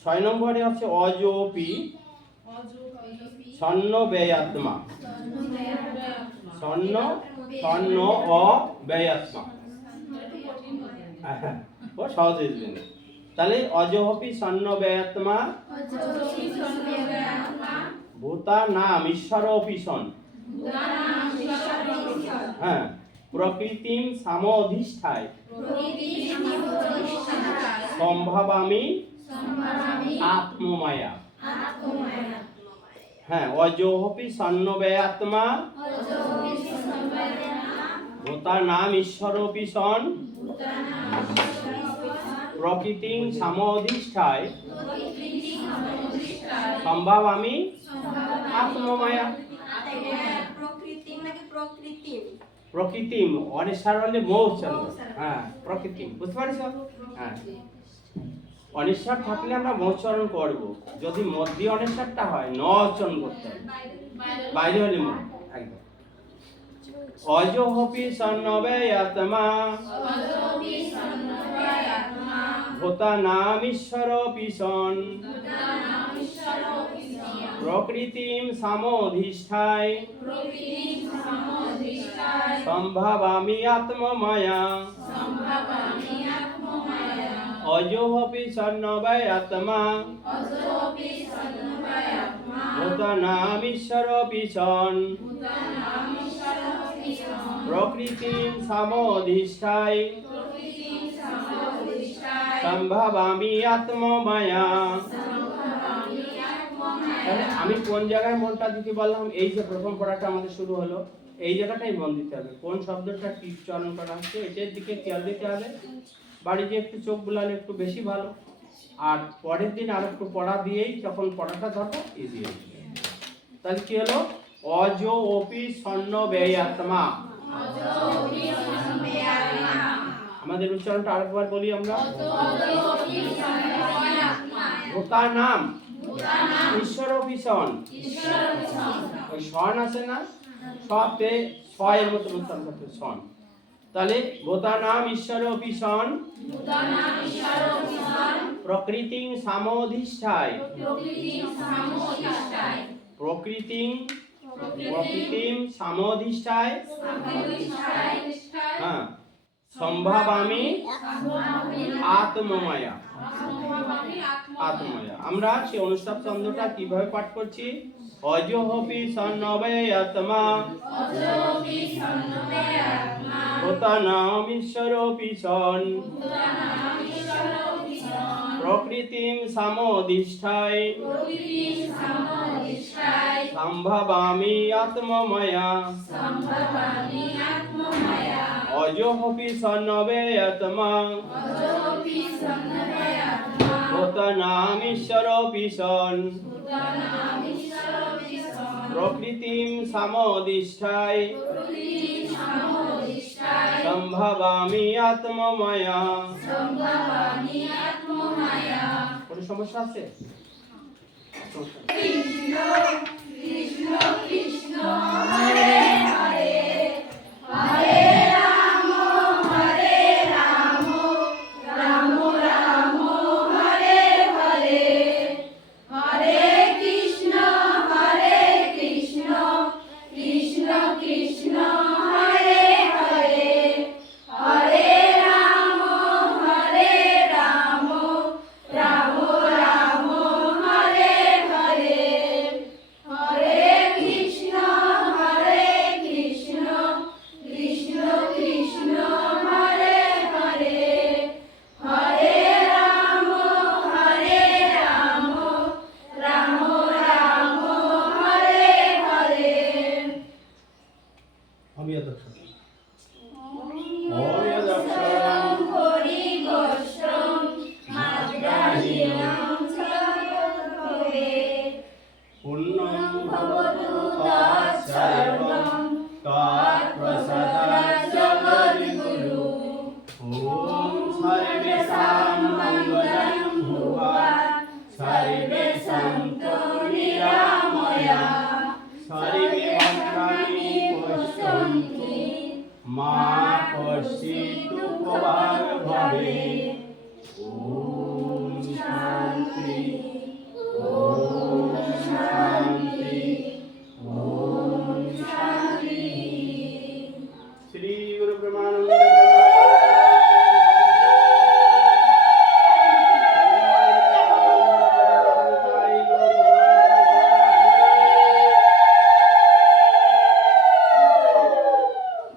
ছয় নম্বরে আছে অজপি স্বর্ণ ব্যয়াত্মা। স্বর্ণ স্বর্ণ অ ব্যয়াত্মা হ্যাঁ, ও সহজে দিলেন। তাহলে অজহপি স্বর্ণ ব্যয়াত্মা। ভূতা নাম ঈশ্বর অপিসন হ্যাঁ প্রকৃতিম সামধিষ্ঠায়। সম্ভাবামি আত্মমায়া। হ্যাঁ অজহপি স্বর্ণ ব্যয়াত্মা ভূতার নাম ঈশ্বর অপিসন প্রকৃতি সামধিষ্ঠায়। সম্ভব আমি আত্মমায়া। প্রকৃতি প্রকৃতি প্রকৃতিম? অনিশ্বার হলে মৌ হ্যাঁ প্রকৃতিম। বুঝতে পারছ? হ্যাঁ। অনিশ্বার থাকলে আমরা মৌ উচ্চারণ করব। যদি মধ্যে অনিশ্বারটা হয়, ন উচ্চারণ করতে হবে। বাইরে হলে মৌ একদম। অজহপি সন্নবে আত্মা। ভূতা নাম ঈশ্বর পিসন প্রকৃতিম সামধিষ্ঠায়। সম্ভাবামি আত্মমায়া। অজোহপি সন্নবায় আত্মা। ভূতানাম ঈশ্বর পিছন প্রকৃতিম সামধিষ্ঠায়। সম্ভাবামি আত্মমায়া। তাহলে আমি কোন জায়গায় মনটা দিতে বললাম এই যে প্রথম পড়াটা আমাদের শুরু হলো এই জায়গাটাই মন দিতে হবে। কোন শব্দটা কি উচ্চারণ করা হচ্ছে? এটার দিকে খেয়াল দিতে হবে। বাড়িতে একটু চোখ বুলালে একটু বেশি ভালো। আর পরের দিন আর একটু পড়া দিয়েই যখন পড়াটা ধরবো ইজি হয়ে। তাহলে কি হলো? অজ ওপি স্বর্ণ ব্যয় আত্মা আমাদের উচ্চারণটা আরেকবার বলি আমরা। ভোতা নাম। ঈশ্বর ভীষণ ওই সন আছে না? সতে ছয়ের মতো উচ্চারণ করতে সন তাহলে ভোতা নাম ঈশ্বর ভীষণ প্রকৃতি সামধিষ্ঠায়। প্রকৃতি প্রকৃতি সামধিষ্ঠায়। হ্যাঁ। সম্ভাবামি আত্মমায়া। আত্মমায়া। আমরা সেই অনুষ্ঠান চন্দ্রটা কীভাবে পাঠ করছি? অজহপি সন্নবে আত্মা নাম ঈশ্বর পিছন প্রকৃতিম সামধিষ্ঠায় সম্ভবামি আত্মময়া। অজহপি সন্নবে আত্মা। নাম ঈশ্বর পিছন প্রকৃতিম সামধিষ্ঠায় সম্ভাবামি আত্মময়া। কোনো সমস্যা আছে? অমিয়া দক্ষতা অমিয়া Om Hare Sam Mangala মা পশ্চিতু ভবে ওম শান্তি।